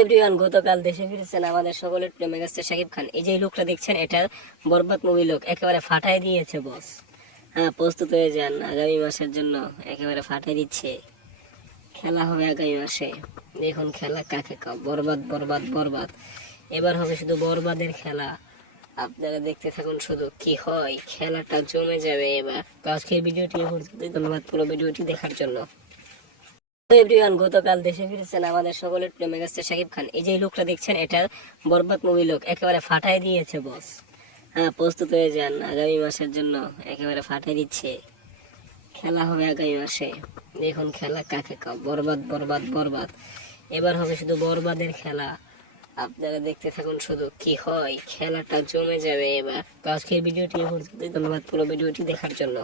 Everyone গতকাল দেশে ফিরেছেন আমাদের সকলের শাকিব খান। এই যে লোকটা দেখছেন, এটা বরবাদ মুভি লোক, একেবারে ফাটাই দিয়েছে বস হ্যাঁ প্রস্তুত হয়ে যান, আগামী মাসের জন্য একেবারে ফাটাই দিচ্ছে। খেলা হবে আগামী মাসে। দেখুন খেলা কাকে কাপ বরবাদ বরবাদ বরবাদ। এবার হবে শুধু বরবাদের খেলা। আপনারা দেখতে থাকুন শুধু কি হয়, খেলাটা জমে যাবে এবার। তো আজকের ভিডিওটি ধন্যবাদ পুরো ভিডিওটি দেখার জন্য। এভরিওয়ান গতকাল দেশে ফিরেছেন আমাদের সকলের প্রিয় মেগাস্টার শাকিব খান। এই যে লোকটা দেখছেন, এটা বরবাদ মুভি লোক, একেবারে ফাটাই দিয়েছে বস হ্যাঁ প্রস্তুত হয়ে যান, আগামী মাসের জন্য একেবারে ফাটাই দিচ্ছে। খেলা হবে আগামী মাসে। দেখুন খেলা কাকে কাপ বরবাদ বরবাদ বরবাদ। এবার হবে শুধু বরবাদের খেলা। আপনারা দেখতে থাকুন শুধু কি হয়, খেলাটা জমে যাবে এবার। তো আজকের ভিডিওটি ধন্যবাদ পুরো ভিডিওটি দেখার জন্য।